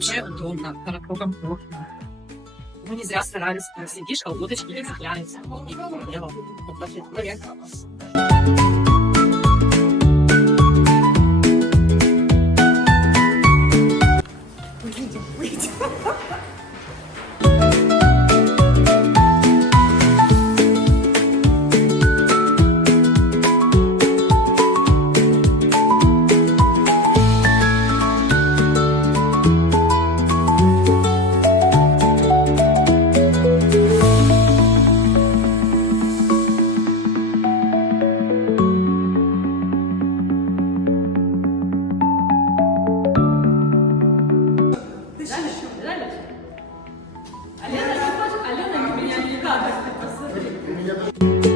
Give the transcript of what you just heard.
вообще удобно, хорошо, комфортно. Мы не зря старались. Сидишь, колготочки не цепляются. Выйдем. Алена не хочет, Алена меня не надо, посмотри.